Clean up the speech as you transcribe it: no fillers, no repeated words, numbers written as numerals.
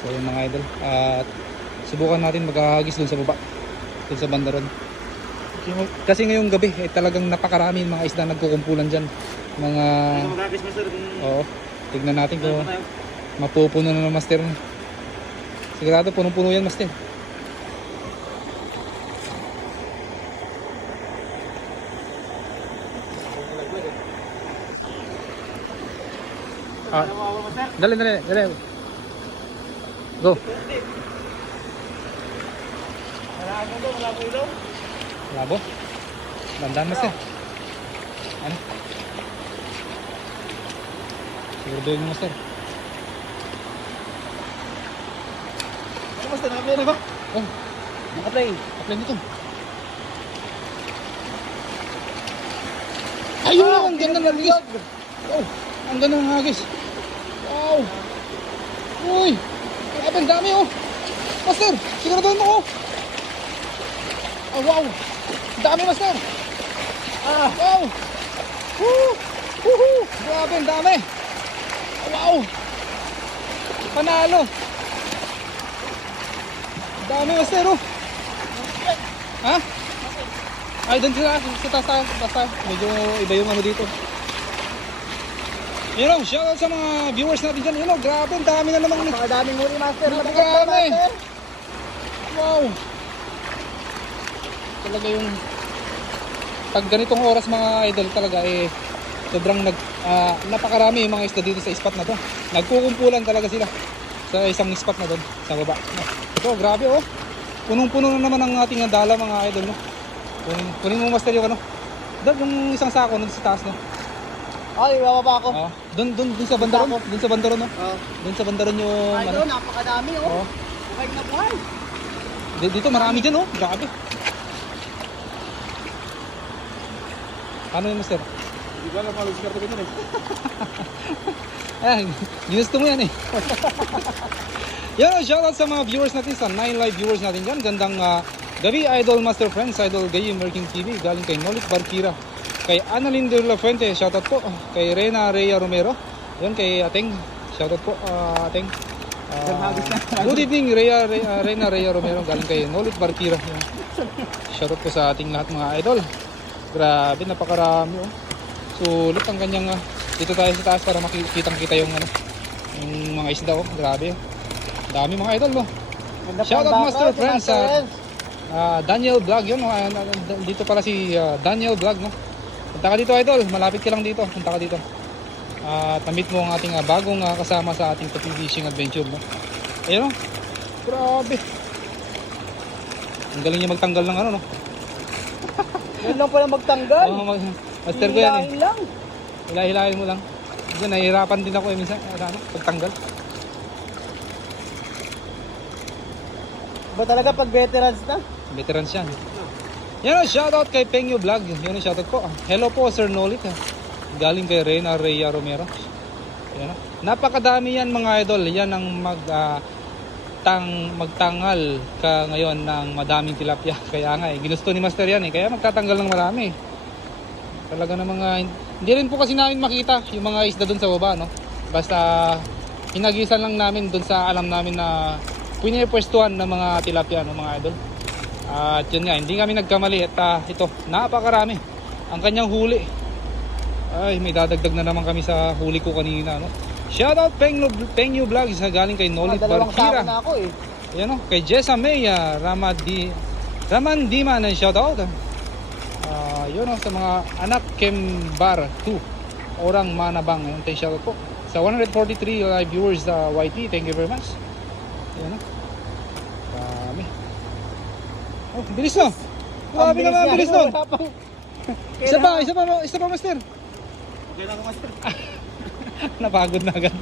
So yun mga idol, at subukan natin maghahagis dun sa baba, dun sa banda ron. Kasi ngayong gabi talagang napakarami mga isda nagkukumpulan dyan. Mga oo, tignan natin kung mapupuno na ng master. Sigurado punong-puno yan master. Dali. Go. Labo. Dandan master. Ano? Siguraduhin mo master. Ano master, naka-play na ba? Oh, Naka-play. apply nito. Ayun, ang ganda ng hagis. Oh, ang ganda ng hagis. Wow. Uy, grabe, ang dami oh. Master, siguraduhin mo oh. Oh, wow. Ang dami master. Wow. Woo. Woohoo. Grabe, ang dami. Wow. Panalo. Ang dami master oh. Ha? Ay, doon sa taas. Medyo iba yung ano dito. Yun know, shoutout sa mga viewers natin dyan. Yun know, grabe, ang dami na naman. Napakadaming huli master. Napakadami. Wow. Talaga yung pag ganitong oras mga idol talaga sobrang napakarami yung mga isda dito sa spot na to. Nagkukumpulan talaga sila sa isang spot na doon sa baba. Ito, grabe oh. Punong-puno na naman ang ating dala mga idol no. Kunin mo master yung ano. Doon yung isang sako doon sa taas no. Ay, bababa ako. Doon sa bandaron, doon sa bandaron no. Doon sa bandaron yung Ay, doon, napakadami oh. Buhay na buhay. Dito marami dyan oh. Grabe. Ano yun master? Hindi ba na pala sikarto ganyan Ay, ginusto mo yan eh. Yan, shoutout sa mga viewers natin, sa 9 live viewers natin dyan. Gandang gabi, Idol Master Friends, Idol Gamer King TV, galing kay Nolik Barkira, kay Annalyn de la Fuente, shoutout po, kay Rena Rhea Romero, yan kay Ateng, shoutout po, Ateng. Good evening, Rena Rhea Romero, galing kay Nolik Barkira. Yan. Shoutout po sa ating lahat mga idol. Grabe, napakarami oh. Sulit ang kanyang dito tayo sa taas para makikitang-kita yung yung mga isda oh. Grabe. Dami mga idol no. Shoutout Master Friends sa Daniel Vlog yun no. Dito pala si Daniel Vlog no. Punta ka dito idol, malapit ka lang dito. Punta ka dito. Tamit mo ang ating bagong kasama sa ating Topi Fishing Adventure no. Ayun no. Grabe. Ang galing niya magtanggal ng ano no. Yan lang pala magtanggal. Master ko yan eh. lang. Hilahin mo lang. Diyan, nahihirapan din ako minsan. Pagtanggal. Ba talaga pag veterans na? Veterans yan. Yan o, shoutout kay Pengyo Vlog. Yan o, shoutout po. Hello po Sir Nolik. Galing kay Rena Rhea Romero. Yan o. Napakadami yan mga idol. Yan ang magtangal ka ngayon ng madaming tilapia. Kaya nga ginusto ni Master yan kaya magtatanggal ng marami. Talaga ng mga hindi rin po kasi namin makita yung mga isda doon sa baba no. Basta hinagisan lang namin doon sa alam namin na pinipwestuhan ng mga tilapia no mga idol. At yun nga, hindi kami nagkamali at ito, napakarami ang kanyang huli. Ay, may dadagdag na naman kami sa huli ko kanina no. Shoutout Pengyo Vlogs galing kay Nolit Barkira. Na ako eh. Yan o, kay Jessa May Raman Diman and shoutout. Yun o, sa mga anak Kembar 2 Orang Manabang. Yan tayo shoutout po. Sa 143 live viewers sa YT, thank you very much. Yan o. Dami. Oh, bilis no. Grabe naman, bilis no. Isa pa master. Okay lang master. Napagod na agad.